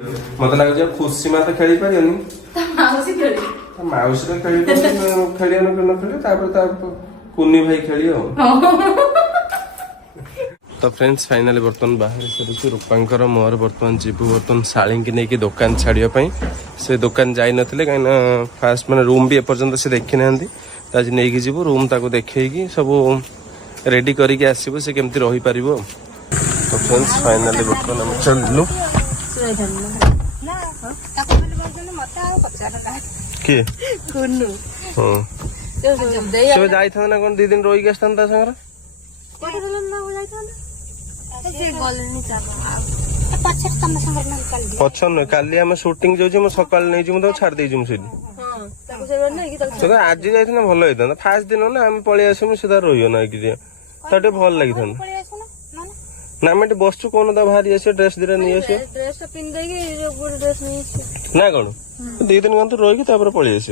मत लगे खुशी मत खेली पारियोनी माउसी तो खेली खेलियो न खेलियो कुन्नी भाई खेलियो। तो फ्रेंड्स फाइनली बर्तमान बाहर सर रूपांकर मोर बर्तमान जीवु बर्तमान शाली की नहीं दुकान छाड़ापी से दुकान जाई नथिले कहीं फास्ट मैंने रूम भी एपर्यंत से देखी ना तो आज नहीं जीवु रूम ताको देखी सब रेडी करके आसबू से केमती रही पार। तो फ्रेंड्स फाइनली बर्तमान हम चलू किए जाई ना कौन 2 दिन रही आसता सागर पछन नुह काली आम सुटिंग जाऊँ सकाल नहीं छाड़ दे आज जाइए भल होता फास्ट दिन ना आम पलि आसमु सीधा रही ना कि भल लगी था ना आम बसचु कौन बाहरी आस ड्रेस दिटा नहीं आस ना कौन 2 दिन रही पलि आस।